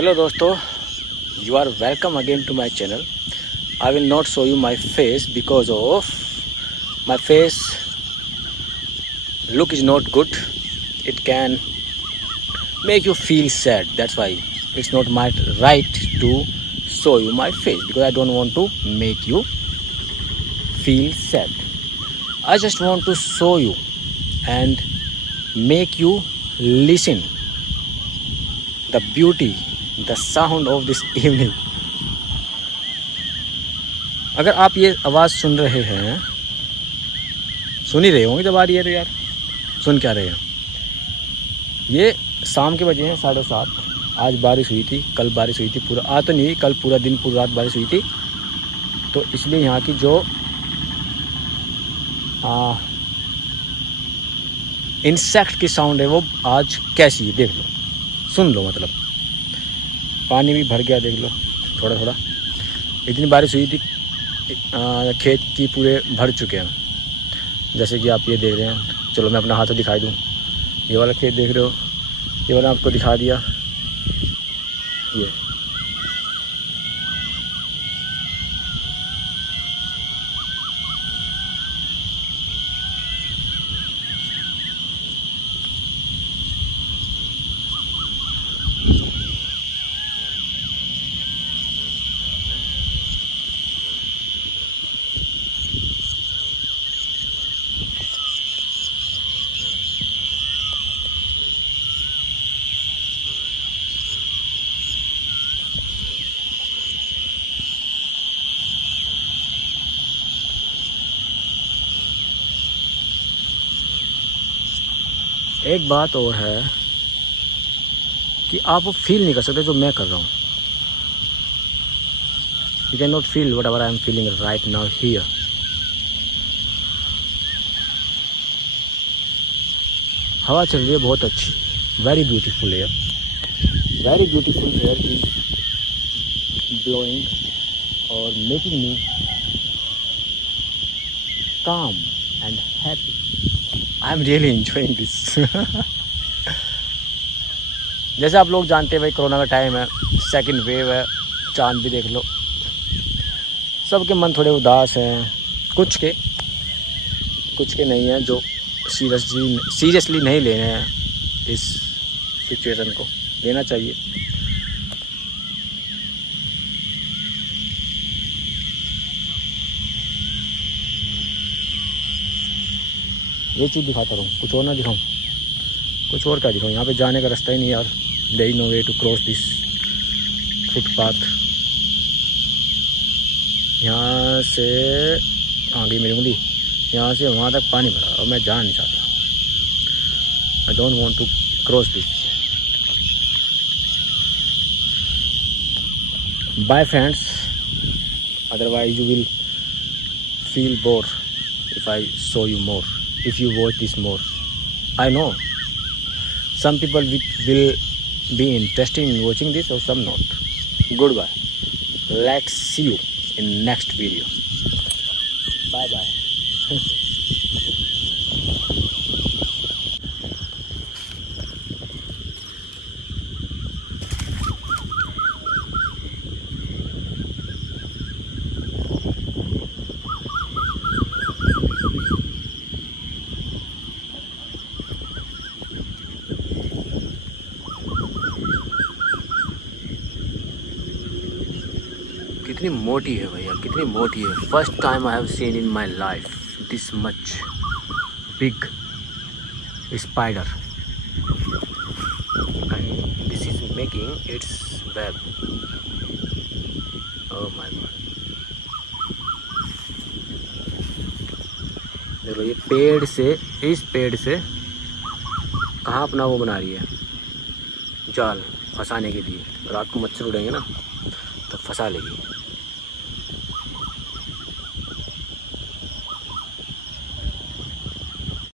Hello दोस्तों, you are welcome again to my channel. I will not show you my face because of my face look is not good. It can make you feel sad. That's why it's not my right to show you my face because I don't want to make you feel sad. I just want to show you and make you listen the beauty, the sound of this evening. अगर आप ये आवाज़ सुन रहे हैं, सुन ही रहे होंगे जब आ रही है तो यार सुन क्या रहे हैं। ये शाम के बजे हैं 7:30। आज बारिश हुई थी, कल बारिश हुई थी, पूरा आज तो नहीं हुई, कल पूरा दिन पूरी रात बारिश हुई थी। तो इसलिए यहाँ की जो इंसेक्ट की साउंड है वो आज कैसी है देख लो, सुन लो। मतलब पानी भी भर गया देख लो थोड़ा थोड़ा। इतनी बारिश हुई थी, खेत की पूरे भर चुके हैं जैसे कि आप ये देख रहे हैं। चलो मैं अपना हाथ दिखाई दूँ। ये वाला खेत देख रहे हो, ये वाला आपको दिखा दिया। ये एक बात और है कि आप वो फील नहीं कर सकते जो मैं कर रहा हूँ। You can not feel what ever I am feeling right now here. हवा चल रही है बहुत अच्छी, very beautiful air, very beautiful air is blowing और मेकिंग मी काम and happy. I am really enjoying this. जैसे आप लोग जानते हैं भाई, कोरोना का टाइम है, सेकंड वेव है, चांद भी देख लो। सबके मन थोड़े उदास हैं, कुछ के नहीं हैं जो सीरियसली नहीं ले रहे हैं इस सिचुएशन को। लेना चाहिए। ये चीज़ दिखाता रहूँ, कुछ और ना दिखाऊँ। कुछ और क्या दिखाऊँ, यहाँ पे जाने का रास्ता ही नहीं यार। There is no way to cross this footpath. यहाँ से आ गई मेरी उंगली, यहाँ से वहाँ तक पानी भरा और मैं जाना नहीं चाहता। I don't want to cross this. Bye friends, otherwise you will feel bore if I show you more, if you watch this more. I know some people will be interested in watching this or some not. Goodbye. Let's see you in next video. Bye bye. कितनी मोटी है भैया, कितनी मोटी है। First time I have seen in my life this much big spider and this is making it's web. Oh my God, देखो ये पेड़ से, इस पेड़ से कहाँ अपना वो बना रही है जाल फंसाने के लिए। रात को मच्छर उड़ेंगे ना तो फंसा लेगी।